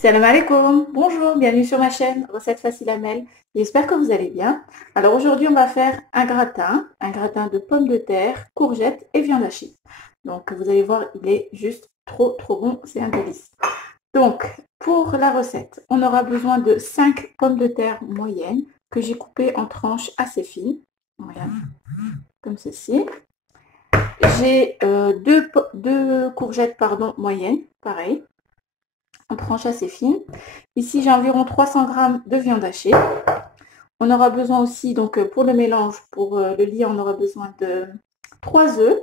Salam alaikum, bonjour, bienvenue sur ma chaîne Recettes Faciles Amel. J'espère que vous allez bien. Alors aujourd'hui on va faire un gratin de pommes de terre, courgettes et viande hachée. Donc vous allez voir, il est juste trop bon, c'est un délice. Donc pour la recette, on aura besoin de 5 pommes de terre moyennes que j'ai coupées en tranches assez fines. Voilà, comme ceci. J'ai deux courgettes moyennes, pareil, en tranches assez fines. Ici, j'ai environ 300 g de viande hachée. On aura besoin aussi, donc pour le mélange, pour le lier, on aura besoin de 3 œufs,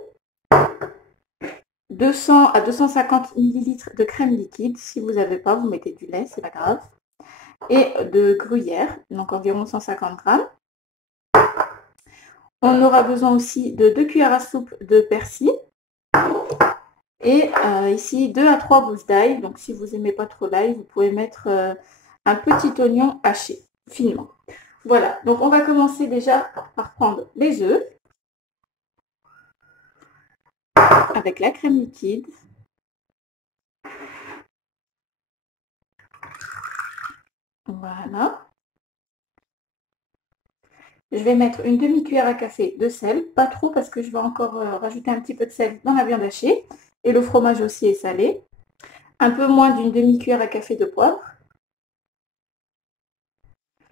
200 à 250 ml de crème liquide. Si vous n'avez pas, vous mettez du lait, c'est pas grave. Et de gruyère, donc environ 150 g. On aura besoin aussi de 2 cuillères à soupe de persil. Et ici, 2 à 3 gousses d'ail. Donc si vous n'aimez pas trop l'ail, vous pouvez mettre un petit oignon haché finement. Voilà, donc on va commencer déjà par prendre les œufs avec la crème liquide. Voilà. Je vais mettre une demi-cuillère à café de sel, pas trop parce que je vais encore rajouter un petit peu de sel dans la viande hachée. Et le fromage aussi est salé. Un peu moins d'une demi-cuillère à café de poivre.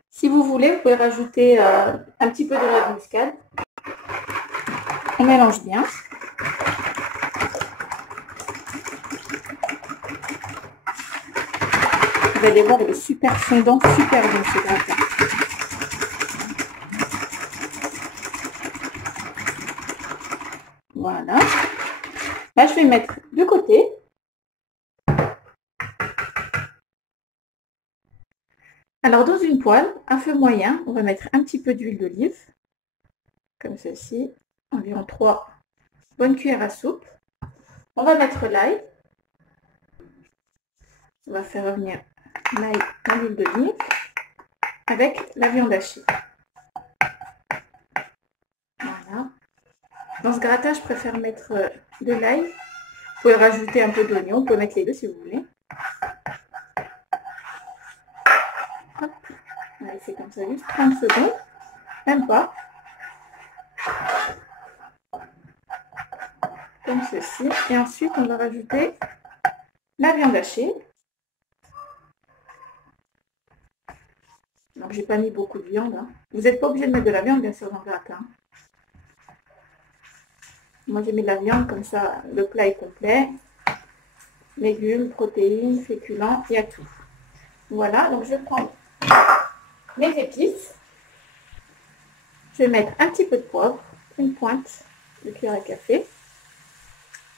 Si vous voulez, vous pouvez rajouter un petit peu de noix de muscade. On mélange bien. Vous allez voir, il est super fondant, super bon ce gratin. Voilà. Là, je vais mettre de côté. Alors, dans une poêle, à feu moyen, on va mettre un petit peu d'huile d'olive, comme ceci, environ 3 bonnes cuillères à soupe. On va mettre l'ail. On va faire revenir l'ail dans l'huile d'olive avec la viande hachée. Voilà. Dans ce gratin, je préfère mettre de l'ail. Vous pouvez rajouter un peu d'oignon, vous pouvez mettre les deux si vous voulez. Hop. On va laisser comme ça juste 30 secondes, même pas. Comme ceci. Et ensuite, on va rajouter la viande hachée. Donc, j'ai pas mis beaucoup de viande. Hein. Vous n'êtes pas obligé de mettre de la viande, bien sûr, dans le gratin. Moi, j'ai mis de la viande, comme ça, le plat est complet. Légumes, protéines, féculents, il y a tout. Voilà, donc je vais prendre mes épices. Je vais mettre un petit peu de poivre, une pointe de cuillère à café,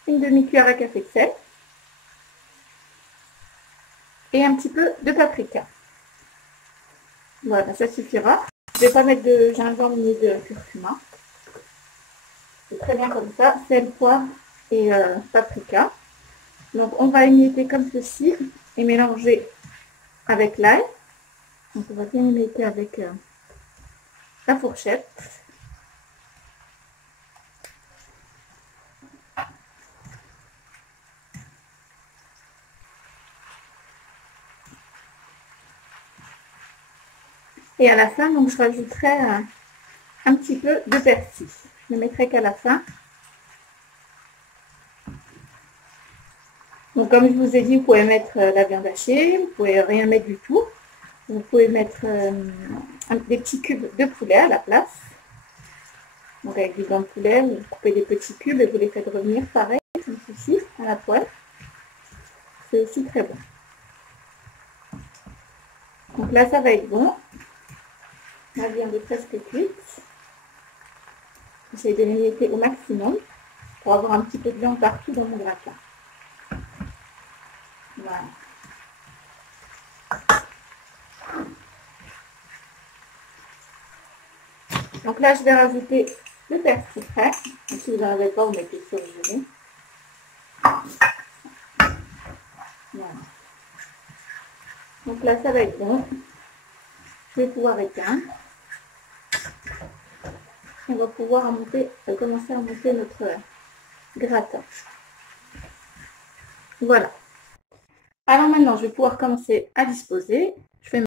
une demi-cuillère à café de sel et un petit peu de paprika. Voilà, ça suffira. Je ne vais pas mettre de gingembre ni de curcuma. C'est très bien comme ça, sel, poivre et paprika. Donc on va émietter comme ceci et mélanger avec l'ail. Donc on va bien émietter avec la fourchette. Et à la fin, donc, je rajouterai un petit peu de persil. Je ne mettrai qu'à la fin. Donc, comme je vous ai dit, vous pouvez mettre la viande hachée, vous pouvez rien mettre du tout. Vous pouvez mettre des petits cubes de poulet à la place. Donc, avec du blanc de poulet, vous coupez des petits cubes et vous les faites revenir pareil, comme ceci, à la poêle. C'est aussi très bon. Donc là, ça va être bon. La viande est presque cuite. J'essaie de l'émietter au maximum pour avoir un petit peu de viande partout dans mon gratin. Voilà. Donc là, je vais rajouter le persil frais. Donc, si vous n'en avez pas, vous mettez sur le gelé. Voilà. Donc là, ça va être bon. Je vais pouvoir éteindre. On va pouvoir commencer à monter notre gratin. Voilà. Alors maintenant, je vais pouvoir commencer à disposer. Je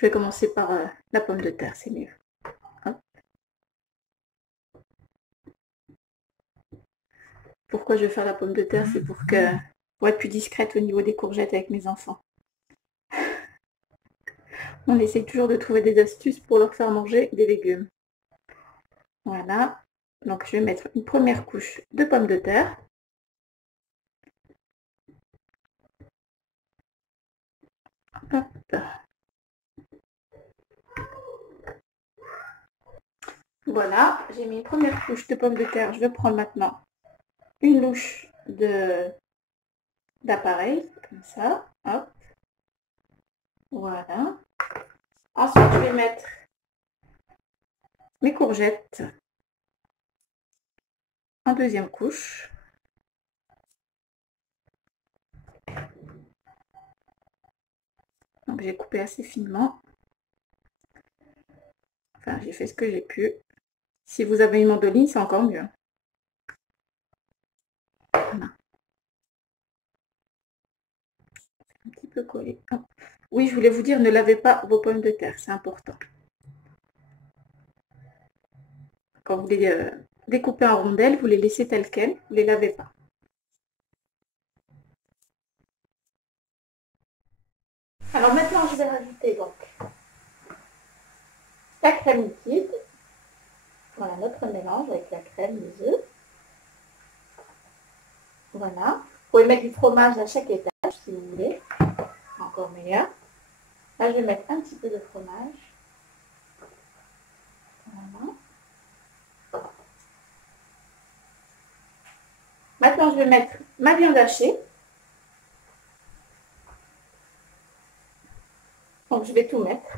vais commencer par la pomme de terre, c'est mieux. Hop. Pourquoi je vais faire la pomme de terre? C'est pour être plus discrète au niveau des courgettes avec mes enfants. On essaie toujours de trouver des astuces pour leur faire manger des légumes. Voilà. Donc je vais mettre une première couche de pommes de terre. Hop. Voilà, j'ai mis une première couche de pommes de terre. Je vais prendre maintenant une louche d'appareil, comme ça. Hop. Voilà. Ensuite, je vais mettre mes courgettes en deuxième couche. Donc j'ai coupé assez finement. Enfin, j'ai fait ce que j'ai pu. Si vous avez une mandoline, c'est encore mieux. Voilà. Un petit peu collé. Oh. Oui, je voulais vous dire, ne lavez pas vos pommes de terre, c'est important. Quand vous les découpez en rondelles, vous les laissez telles quelles, vous ne les lavez pas. Alors maintenant, je vais rajouter donc la crème liquide. Voilà notre mélange avec la crème, les œufs. Voilà. Vous pouvez mettre du fromage à chaque étage si vous voulez. Encore meilleur. Là, je vais mettre un petit peu de fromage. Voilà. Maintenant, je vais mettre ma viande hachée. Donc, je vais tout mettre.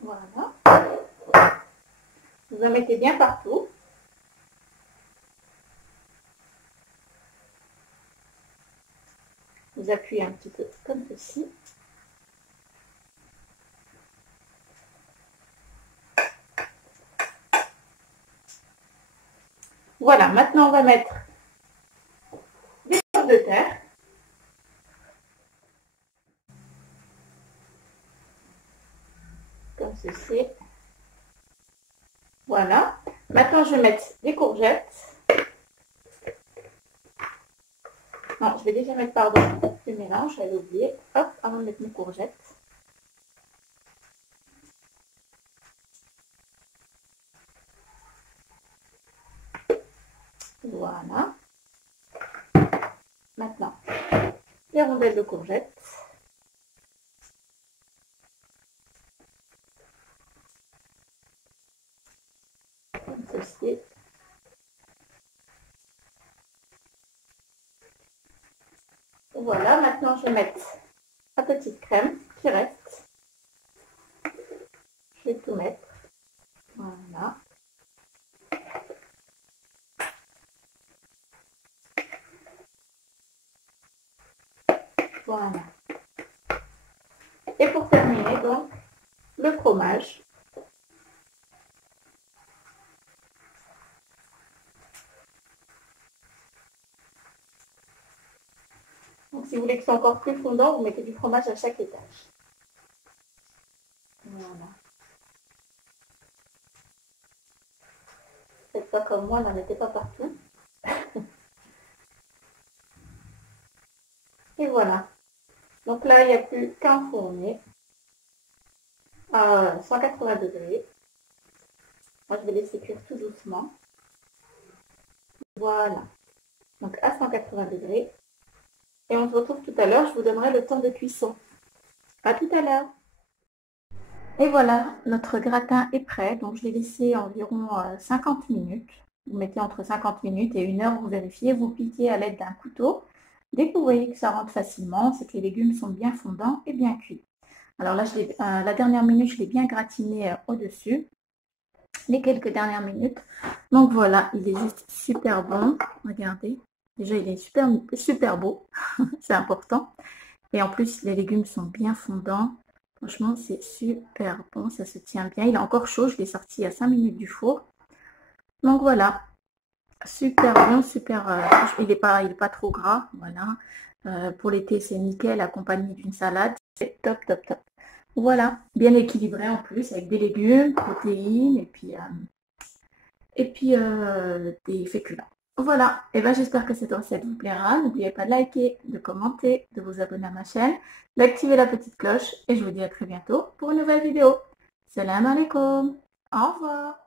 Voilà. Vous en mettez bien partout. Vous appuyez un petit peu comme ceci. Voilà, maintenant on va mettre des pommes de terre. Comme ceci. Voilà. Maintenant, je vais mettre des courgettes. Non, je vais déjà mettre, pardon, le mélange, j'avais oublié. Hop, avant de mettre mes courgettes. Voilà. Maintenant, les rondelles de courgettes. Comme ceci. Voilà, maintenant je vais mettre la petite crème qui reste. Je vais tout mettre. Voilà. Voilà. Et pour terminer, donc, le fromage. Donc, si vous voulez que ce soit encore plus fondant, vous mettez du fromage à chaque étage. Voilà. Faites pas comme moi, n'en mettez pas partout. Et voilà. Donc là, il n'y a plus qu'à enfourner à 180 degrés. Moi, je vais laisser cuire tout doucement. Voilà. Donc à 180 degrés. Et on se retrouve tout à l'heure. Je vous donnerai le temps de cuisson. À tout à l'heure. Et voilà, notre gratin est prêt. Donc je l'ai laissé environ 50 minutes. Vous mettez entre 50 minutes et 1 heure, vous vérifiez. Vous piquez à l'aide d'un couteau. Dès que vous voyez que ça rentre facilement, c'est que les légumes sont bien fondants et bien cuits. Alors là, la dernière minute, je l'ai bien gratiné au-dessus. Les quelques dernières minutes. Donc voilà, il est juste super bon. Regardez. Déjà, il est super, super beau. C'est important. Et en plus, les légumes sont bien fondants. Franchement, c'est super bon, ça se tient bien. Il est encore chaud, je l'ai sorti il y a 5 minutes du four. Donc voilà, super bon, super. Il est pas trop gras, voilà. Pour l'été, c'est nickel, accompagné d'une salade. C'est top, top, top. Voilà, bien équilibré en plus, avec des légumes, protéines et puis des féculents. Voilà, et ben j'espère que cette recette vous plaira. N'oubliez pas de liker, de commenter, de vous abonner à ma chaîne, d'activer la petite cloche et je vous dis à très bientôt pour une nouvelle vidéo. Salam alaikum, au revoir.